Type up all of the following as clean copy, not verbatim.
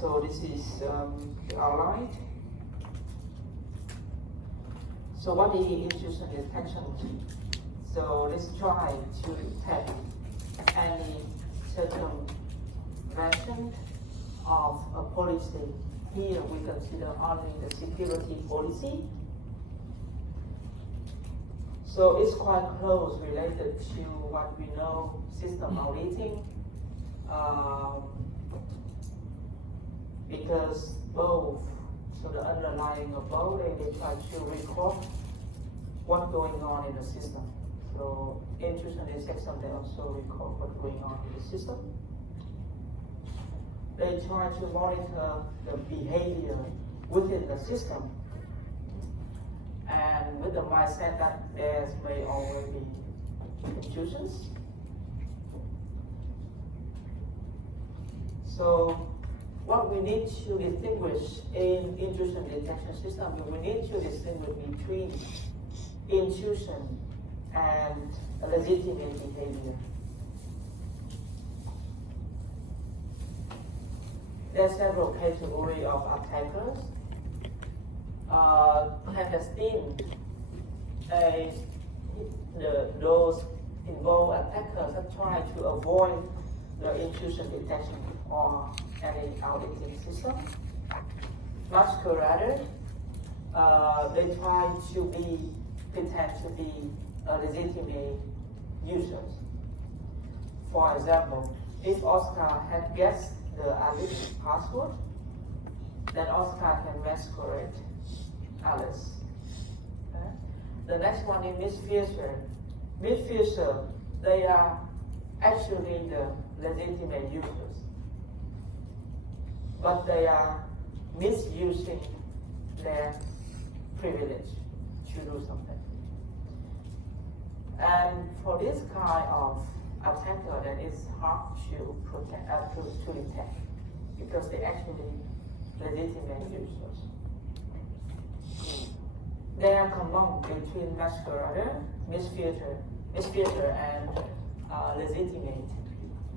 So this is the outline. So what is intrusion detection? So let's try to detect any circumvention of a policy. Here we consider only the security policy. So it's quite close related to what we know system auditing, because both, so the underlying of both, they try to record what's going on in the system. So intrusion detection, they also record what's going on in the system. They try to monitor the behavior within the system, and with the mindset that there may always be intrusions. So what we need to distinguish in intrusion detection system, we need to distinguish between intrusion and legitimate behavior. There are several categories of attackers. Clandestine, those involved attackers that try to avoid the intrusion detection or any auditing system. Masquerader, they try to pretend to be legitimate users. For example, if Oscar had guessed the Alice password, then Oscar can masquerade Alice. Okay? The next one is Misfeature. Misfeature, they are actually the legitimate users, but they are misusing their privilege to do something. And for this kind of attacker, that is hard to detect because they actually legitimate users. They are common between masquerader, misfeature, and legitimate,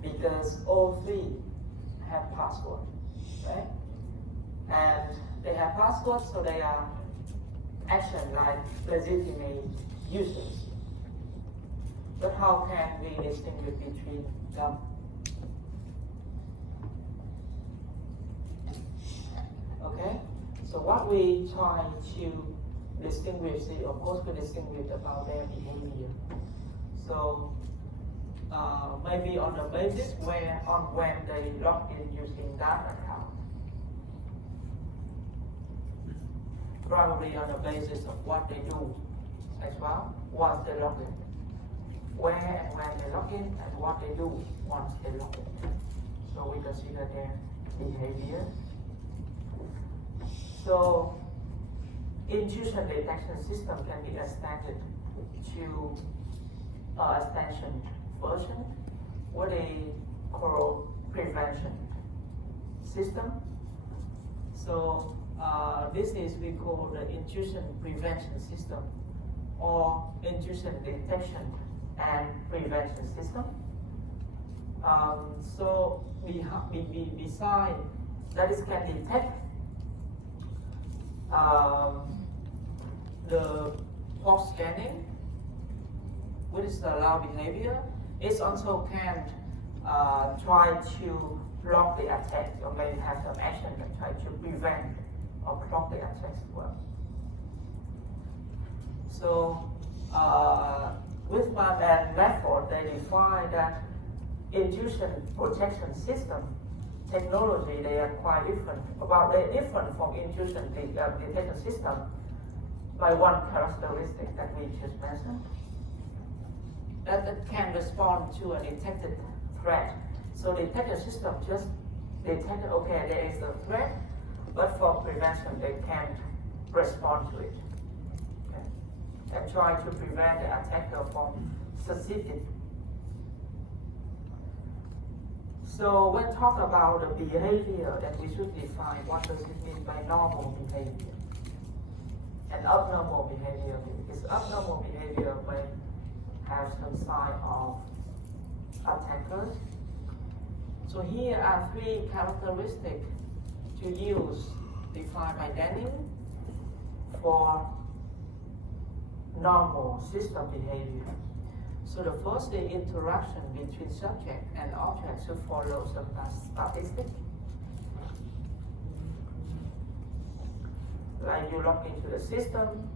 because all three have password, right? And they have passwords, so they are action like legitimate users. But how can we distinguish between them? Okay, so what we try to distinguish is, of course, we distinguish about their behavior. So maybe on the basis when they log in using that account, probably on the basis of what they do as well once they log in, where and when they log in, and what they do once they log in. So we consider their behavior. So intrusion detection system can be extended to extension version, what they call prevention system. So this is we call the intrusion prevention system or intrusion detection and prevention system. So beside that, it can detect the false scanning, which is the allowed behavior. It also can try to block the attack, or maybe have some action that try to prevent or block the attack as well. So Wisman and Medford, they define that intrusion protection system technology, they are quite different. They're different from intrusion detection system by one characteristic that we just mentioned, that it can respond to a detected threat. So the detection system just detected, okay, there is a threat, but for prevention, they can't respond to it. Okay? And try to prevent the attacker from succeeding. So when talk about the behavior, that we should define what does it mean by normal behavior and abnormal behavior. Because abnormal behavior may have some sign of attackers. So here are three characteristics to use defined by Daniel for normal system behavior. So the first, the interaction between subject and object should follow some statistics. Like you log into the system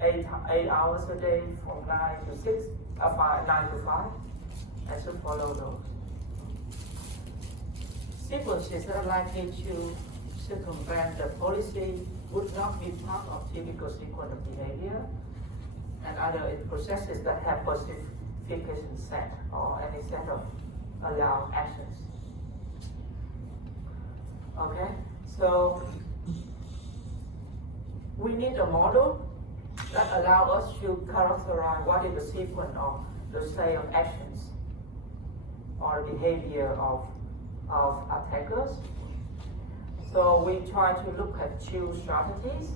8 hours a day from 9 to 6, 9 to 5, and should follow those. Sequences that are likely to circumvent the policy would not be part of typical sequence of behavior, and other processes that have specification set or any set of allowed actions. Okay, so we need a model that allows us to characterize what is the sequence of the say of actions or behavior of attackers. So we try to look at two strategies.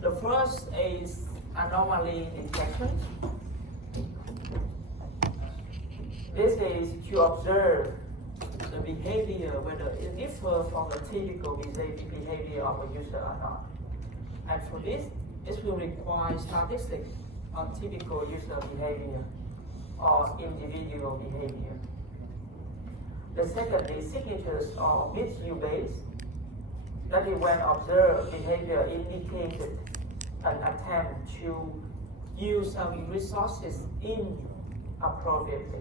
The first is anomaly detection. This is to observe the behavior, whether it differs from the typical behavior of a user or not. And for this, it will require statistics on typical user behavior or individual behavior. The second is signatures or mixed-use based. That is when observed behavior indicated an attempt to use some resources inappropriately.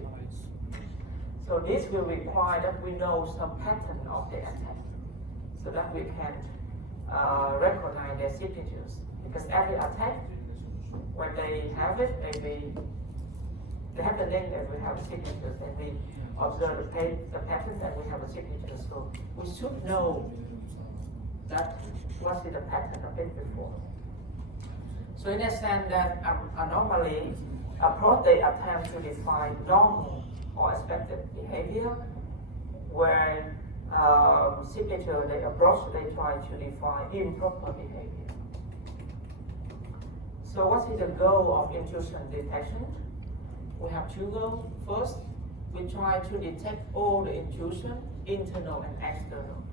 So this will require that we know some pattern of the attack, so that we can recognize their signatures. Because every attack, when they have it, they have the name and we have signatures, and we observe the pattern and we have a signature. So we should know that what is the pattern of it before. So in a sense that anomaly approach the attempt to define normal or expected behavior, where signature they approach, they try to define improper behavior. So what is the goal of intrusion detection? We have two goals. First, we try to detect all the intrusion, internal and external.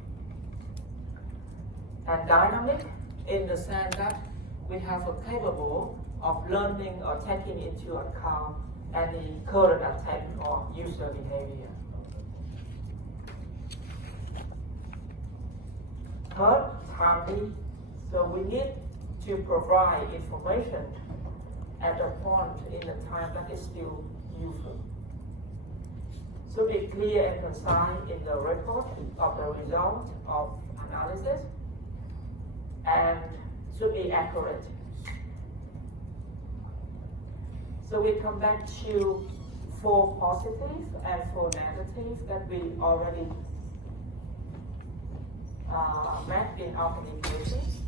And dynamic in the sense that we have a capable of learning or taking into account any current attack or user behavior. Third, timely. So we need to provide information at a point in the time that is still useful. So be clear and concise in the record of the result of analysis, and should be accurate. So we come back to 4 positive and 4 negative that we already met in our communications.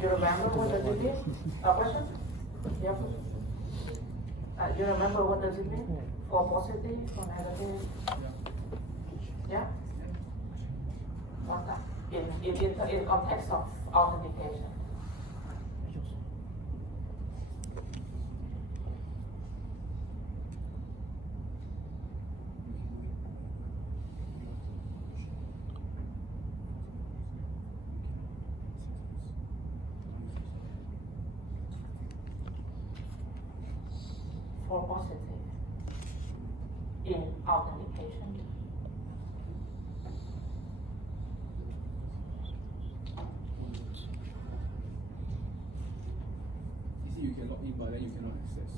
You remember what does it mean? A question? Yeah. You remember what does it mean? For positive, for negative? Yeah? What's that? In context of authentication. For positive in authentication. You can log in, but then you cannot access.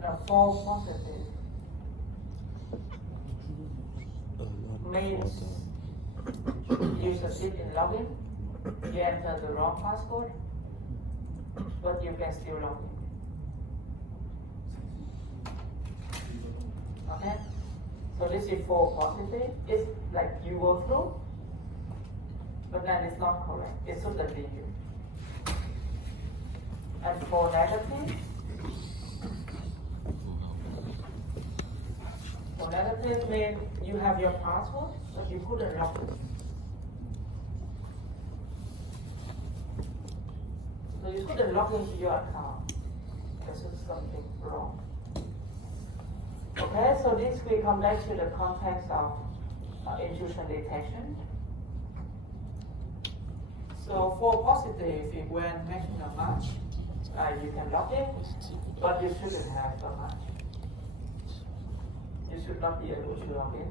The false positive means you succeed in login, you enter the wrong password, but you can still log in. Okay? So this is false positive. It's like you go through, but then it's not correct. It shouldn't be you. And for negative, means you have your password, but you couldn't log in. So you couldn't log into your account. this is something wrong. Okay, so this we come back to the context of intrusion detection. So for positive, if when making a match, you can log in, but you shouldn't have a match. You should not be able to log in.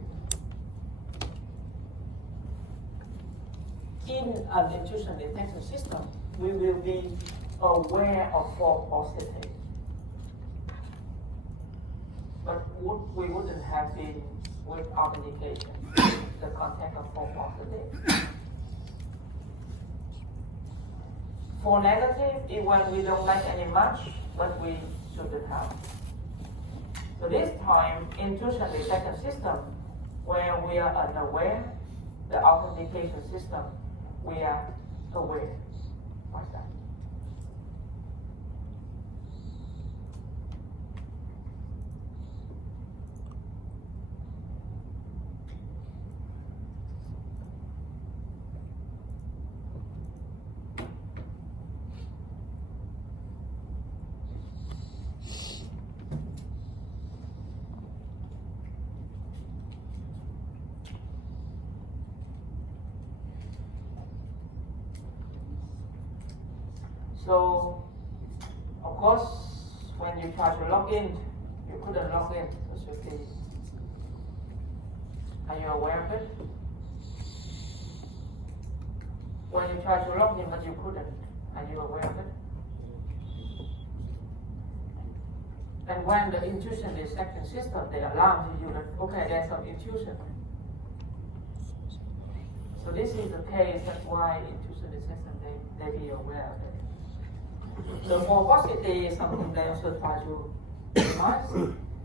In an intrusion detection system, we will be aware of false positive. But we wouldn't have been with authentication, the content of false positive. For negative, even when we don't like any match, but we shouldn't have. So this time, intrusion detection system, where we are unaware, the authentication system, we are aware. What's that? So, of course, when you try to log in, you couldn't log in. Are you aware of it? When you try to log in, but you couldn't, are you aware of it? And when the intrusion detection system, they alarm you that, okay, there's some intrusion. So this is the case, that's why intrusion detection, they be aware of it. So for positive, something they also try to minimize,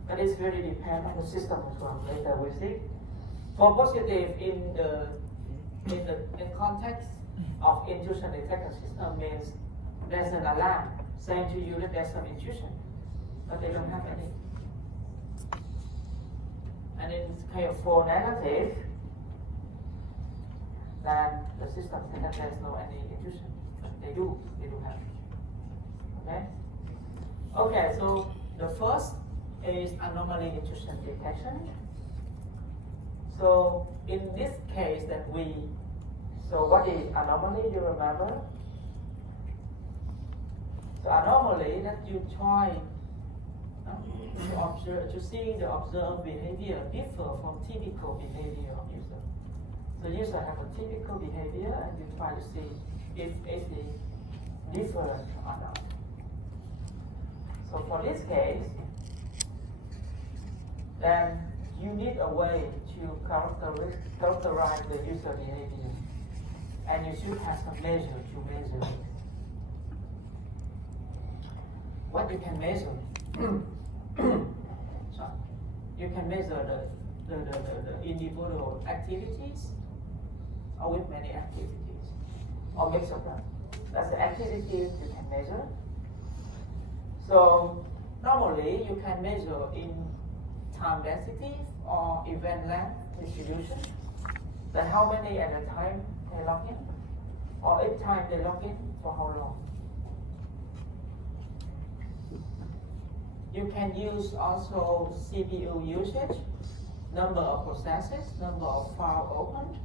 but it's really depends on the system as well. Later we see. For positive, in context of intrusion detection system means there's an alarm saying to you that there's some intrusion, but they don't have any. And in case for negative, then the system says that there's no any intrusion, but they do have. Okay? Okay, so the first is anomaly intrusion detection. So in this case that so what is anomaly, you remember? So anomaly that you try to observe, to see the observed behavior differ from typical behavior of user. So user have a typical behavior and you try to see if it is different or not. So for this case, then you need a way to characterize the user behavior, and you should have some measure to measure it. What you can measure? So you can measure the individual activities, or with many activities, or mix of them. That's the activities you can measure. So normally you can measure in time density or event length distribution. Then how many at a time they log in, or each time they log in for how long. You can use also CPU usage, number of processes, number of files opened,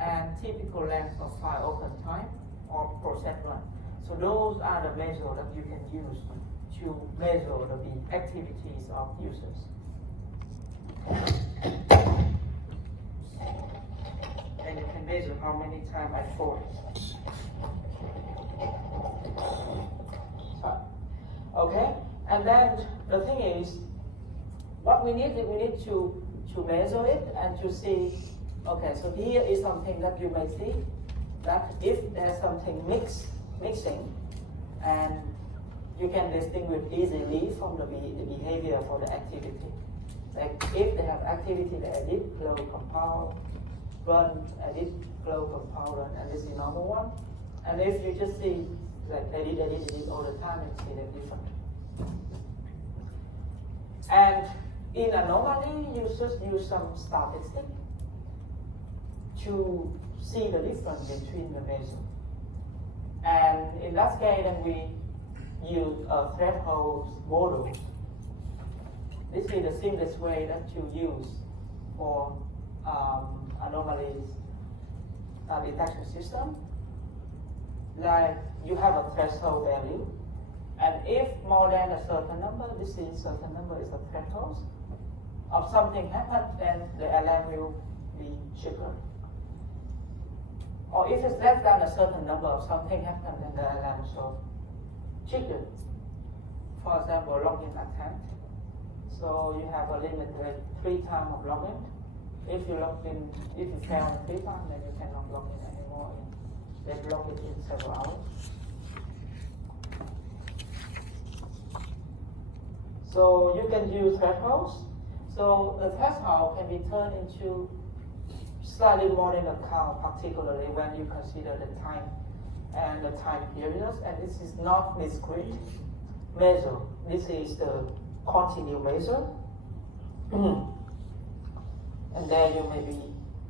and typical length of file open time or process run. So those are the measures that you can use to measure the activities of users. And you can measure how many times I forward. Okay, and then the thing is, what we need to measure it and to see. Okay, so here is something that you may see that if there's something mixing, and you can distinguish easily from the behavior for the activity. Like if they have activity, they edit, close, compile, run, edit, close, compile, run, and this is the normal one. And if you just see like edit all the time, and see they're different. And in anomaly, you just use some statistic to see the difference between the measures. And in that case, then use a threshold model. This is the simplest way that you use for anomalies detection system. Like you have a threshold value, and if more than a certain number, this is certain number is a threshold of something happened, then the alarm will be triggered. Or if it's less than a certain number of something happened, then the alarm will trigger. For example, login attempt. So you have a limit like 3 times of login. If you fail 3 times, then you cannot log in anymore. They block it in several hours. So you can use thresholds. So the threshold can be turned into slightly more than a count, particularly when you consider the time and the time periods. And this is not discrete measure. This is the continuous measure. And then you maybe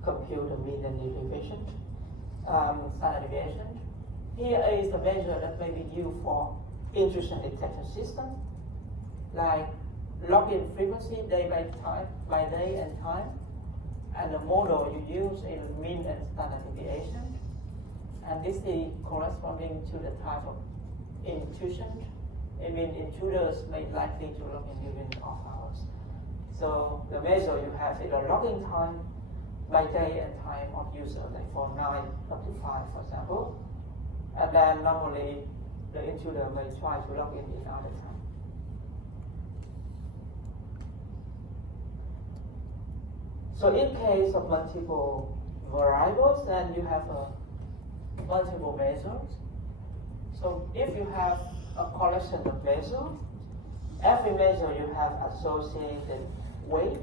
compute the mean and deviation, standard deviation. Here is the measure that may be used for intrusion detection system, like login frequency day by day and time. And the model you use is mean and standard deviation. And this is corresponding to the type of intrusion. I mean, intruders may likely to log in during off hours. So the measure you have is the login time by day and time of user, like for 9 up to 5, for example. And then normally the intruder may try to log in other time. So in case of multiple variables, then you have multiple measures. So if you have a collection of measures, every measure you have associated weight.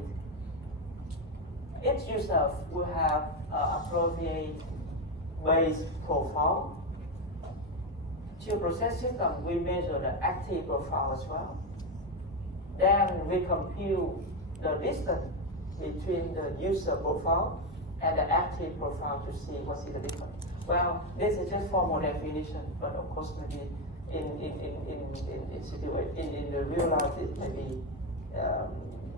Each user will have appropriate base profile. To process system, we measure the active profile as well. Then we compute the distance between the user profile and the active profile to see what is the difference. Well, this is just formal definition, but of course maybe in the real life it may be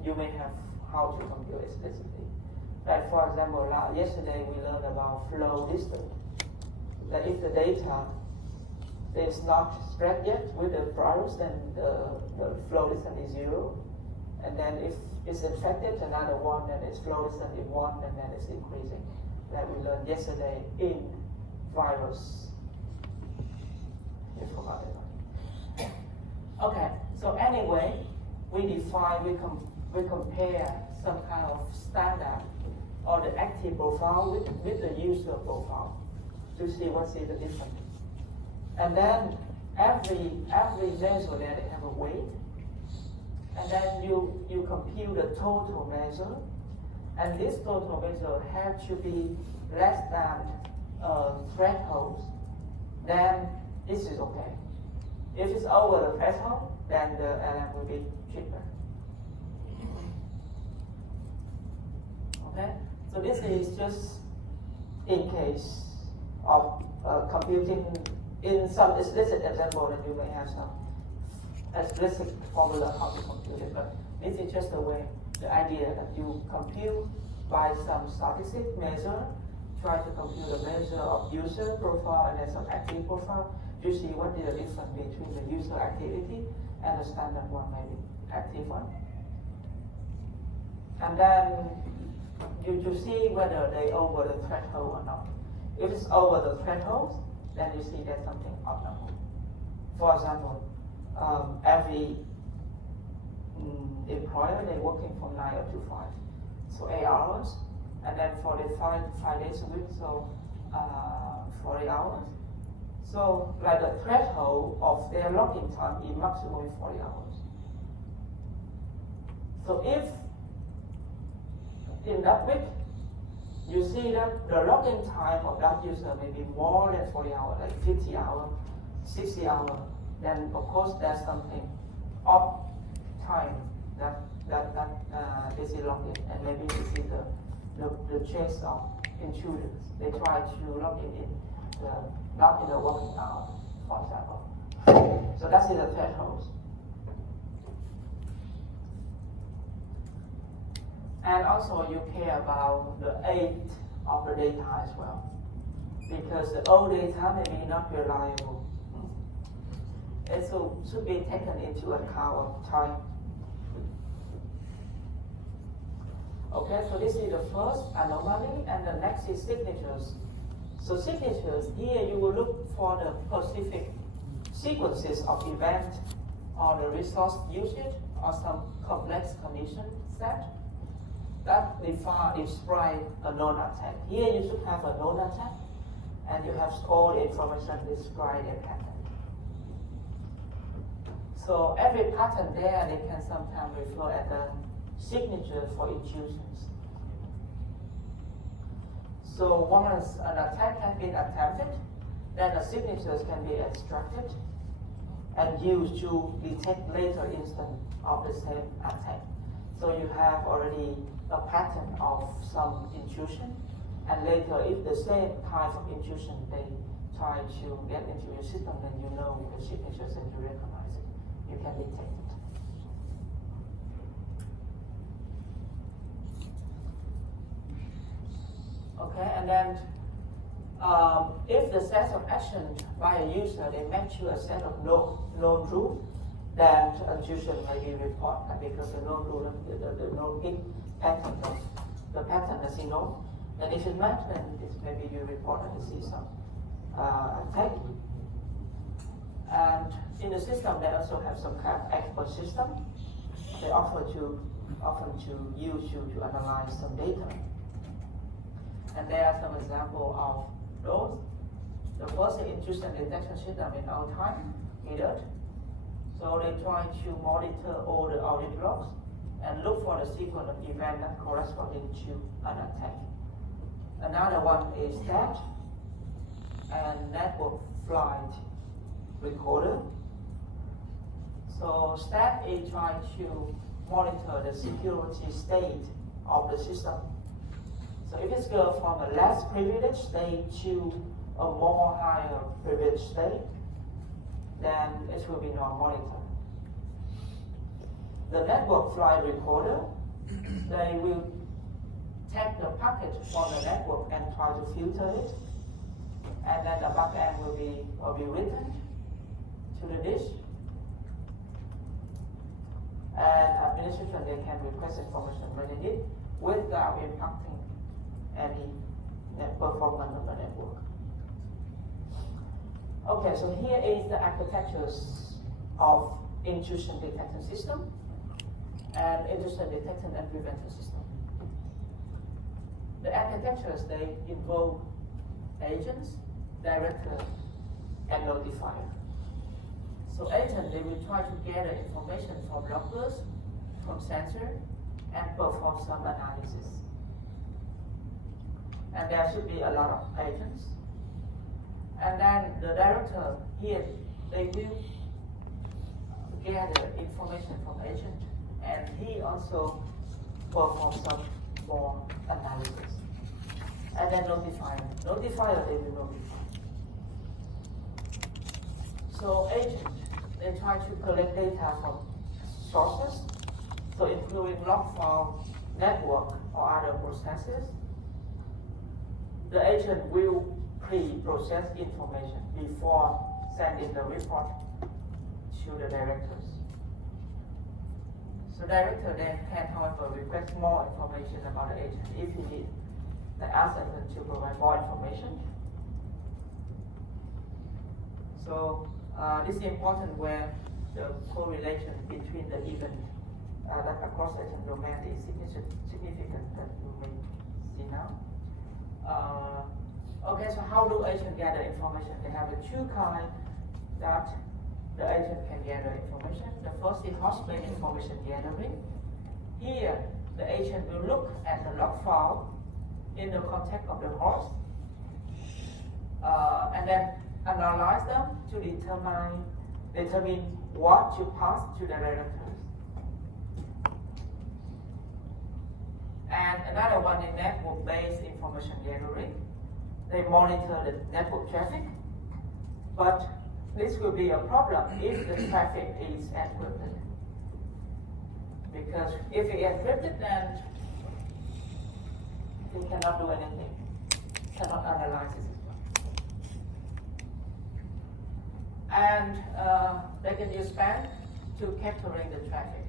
you may have how to compute explicitly. Like for example, yesterday we learned about flow distance. That if the data is not spread yet with the virus, then the flow distance is 0. And then if it's infected, another 1, then its flow distance is 1, and then it's increasing. That we learned yesterday in virus. You forgot it. Okay, so anyway, we compare some kind of standard or the active profile with the user profile to see what's the difference. And then every measure there they have a weight. And then you compute the total measure. And this total measure has to be less than threshold. Then this is okay. If it's over the threshold, then the alarm will be triggered. Okay? So this is just in case of computing in some explicit example that you may have some explicit formula how to compute it, but this is just the way, the idea that you compute by some statistic measure, try to compute a measure of user profile and then some active profile to see what is the difference between the user activity and the standard one, maybe active one. And then you see whether they over the threshold or not. If it's over the threshold, then you see there's something abnormal. For example, every employer, they're working from 9 up to 5, so 8 hours, and then for the 5 days a week, so 40 hours. So like the threshold of their login time is maximum 40 hours. So if in that week, you see that the login time of that user may be more than 40 hours, like 50 hours, 60 hours, then of course there's something off time that this is logged in, and maybe this is the chase of intruders. They try to log in not in the working hour, for example. So So that is the threshold. And also you care about the age of the data as well, because the old data may be not reliable. It should be taken into account of time. Okay, so this is the first anomaly, and the next is signatures. So signatures, here you will look for the specific sequences of events or the resource usage or some complex condition set that describe a known attack. Here you should have a known attack, and you have all the information describe a pattern. So every pattern there, they can sometimes refer as a signature for intrusions. So once an attack has been attempted, then the signatures can be extracted and used to detect later instance of the same attack. So you have already a pattern of some intrusion, and later if the same type of intrusion they try to get into your system, then you know the signatures and you recognize it. You can detect it. Okay, and then if the set of actions by a user they match to a set of known rules, then intrusion may be reported because the known rule, the known big pattern of the pattern is known. And if it matches, then maybe you report and you see some attack. And in the system, they also have some kind of expert system. They often to use you to analyze some data. And there are some examples of those. The first intrusion detection system in our time, IDOT. So they try to monitor all the audit logs and look for the sequence of events that corresponding to an attack. Another one is STAT and network flight recorder. So STAT is trying to monitor the security state of the system. So if it's go from a less privileged state to a more higher privileged state, then it will be not monitored. The network flight recorder, they will take the packet from the network and try to filter it, and then the backend will be written to the disk. And administration, they can request information when they need without impacting any performance of the network. Okay, so here is the architectures of intrusion detection system and intrusion detection and prevention system. The architectures, they involve agents, director, and notifier. So agents, they will try to gather information from loggers, from sensor, and perform some analysis. And there should be a lot of agents. And then the director here, they will gather information from agent, and he also performs some more analysis. And then notifier, they will notify. So agent, they try to collect data from sources, so including log file, network, or other processes. The agent will pre-process information before sending the report to the directors. So director then can, however, request more information about the agent if he needs. They ask them to provide more information. So this is important where the correlation between the event that across agent domain is significant that you may see now. Okay, so how do agents gather information? They have the two kinds that the agent can gather information. The first is host-based information gathering. Here, the agent will look at the log file in the context of the host, and then analyze them to determine what to pass to the directors. And another one is network-based information gathering. They monitor the network traffic, but this will be a problem if the traffic is encrypted. Because if it's encrypted, then you cannot do anything, cannot analyze it. And they can use SPAN to capturing the traffic.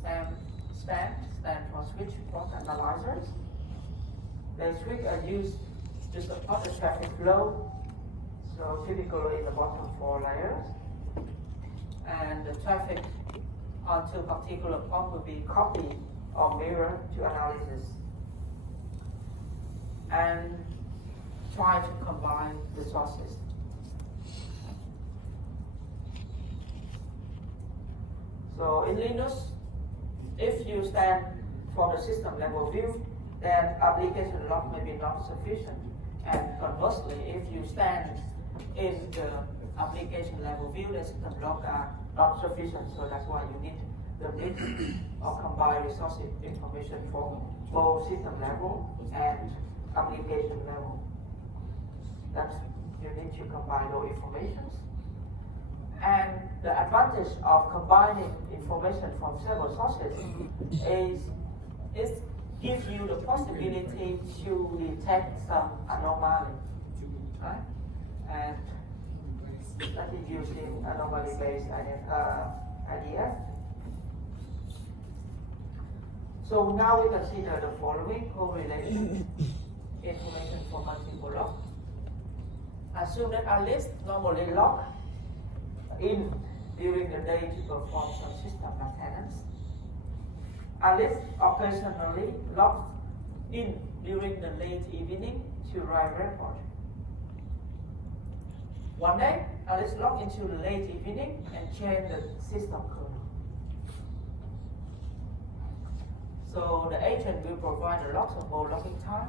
SPAN stands for switch port analyzers. The switch are used to support the traffic flow, so typically in the bottom 4 layers. And the traffic onto a particular point will be copied or mirrored to analysis. And try to combine the sources. So in Linux, if you stand for the system level view, then application log may be not sufficient. And conversely, if you stand in the application level view, the system log are not sufficient. So that's why you need the mix or combine resource information for both system level and application level. That you need to combine those informations. And the advantage of combining information from several sources is gives you the possibility to detect some anomaly, right? And that is using anomaly-based IDF. So now we consider the following correlation information for multiple logs. Assume that Alice normally log in during the day to perform some system maintenance. Alice occasionally logs in during the late evening to write report. One day, Alice logged into the late evening and changed the system kernel. So the agent will provide the logs of both logging time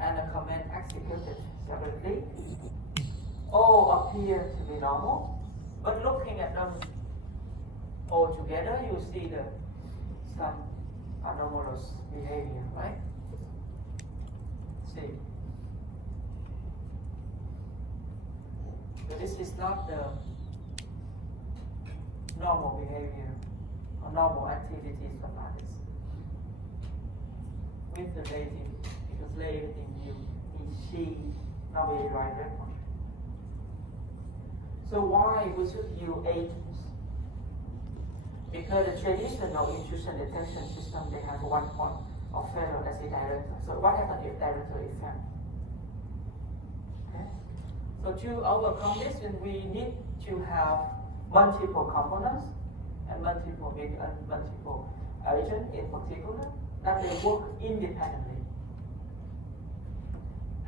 and the command executed separately. All appear to be normal. But looking at them all together, you see some anomalous behavior, right? See. So this is not the normal behavior or normal activities of others. With the lady, because later in you, she normally write record. So why we should use agents? Because the traditional intrusion detection system, they have one point of failure as a director. So what happens if director is found? Okay. So to overcome this, we need to have multiple components and multiple agents in particular that they work independently,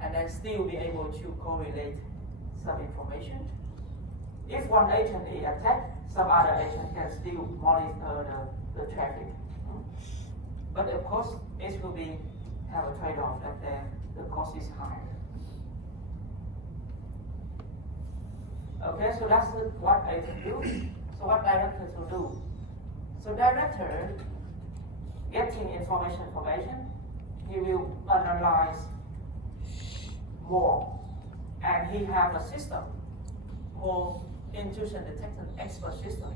and then still be able to correlate some information. If one agent is attacked, some other agent can still monitor the traffic. But of course, it will have a trade-off that the cost is higher. Okay, so that's what agent do. So what director will do? So director getting information from agent, he will analyze more, and he have a system called intrusion detection expert system.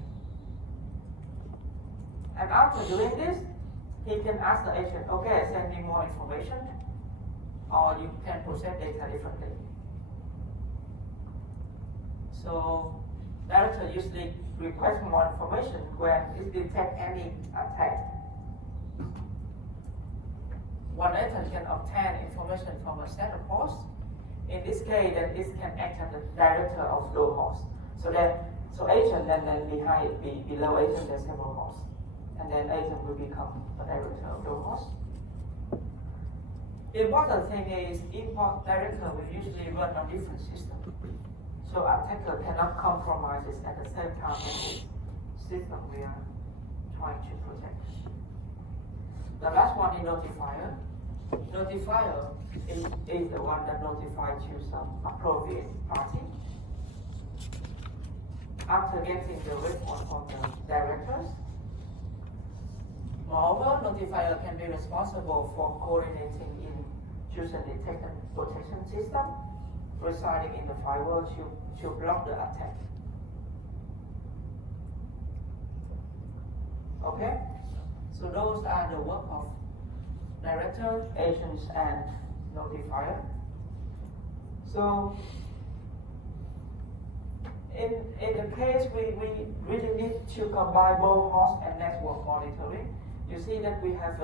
And after doing this, he can ask the agent, okay, send me more information, or you can process data differently. So director usually requests more information when it detects any attack. One agent can obtain information from a set of hosts. In this case, then it can act as the director of those hosts. So agent then below agent there's several hosts, and then agent will become the director of those hosts. The important thing is import director will usually run on different systems, so attacker cannot compromise it at the same time as the system we are trying to protect. The last one is notifier. Notifier is the one that notifies you some appropriate party. After getting the report from the directors. Moreover, notifier can be responsible for coordinating intrusion detection protection system residing in the firewall to block the attack. Okay? So those are the work of director, agents, and notifier. So in the case we really need to combine both host and network monitoring. You see that we have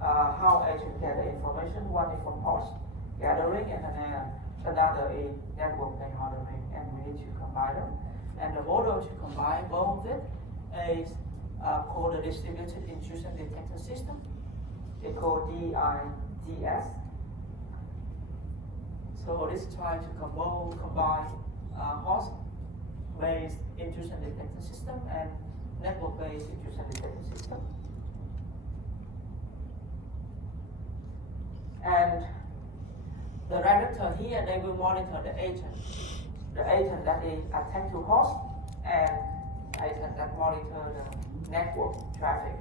how agent get the information. One is from host gathering, and then another is network monitoring, and we need to combine them. And the model to combine both of it is called the distributed intrusion detection system. It's called DIDS. So this tries to combine host-based intrusion detection system and network-based intrusion detection system. And the director here, they will monitor the agent that is attached to host and agent that monitor the network traffic.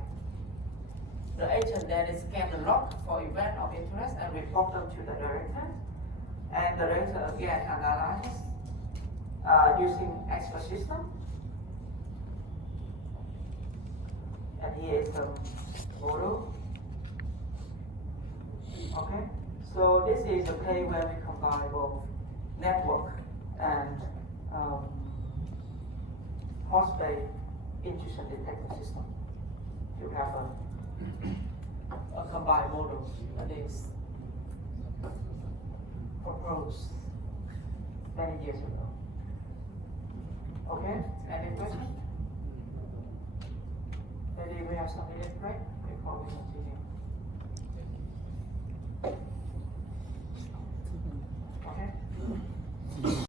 The agent then scan the log for event of interest and report them to the director. And the director again analyzes using expert system. And here is the model. Okay, so this is a case where we combine both network and host-based intrusion detection system to have a combined model that is proposed many years ago. Okay, any question? Maybe we have some minute break before we continue.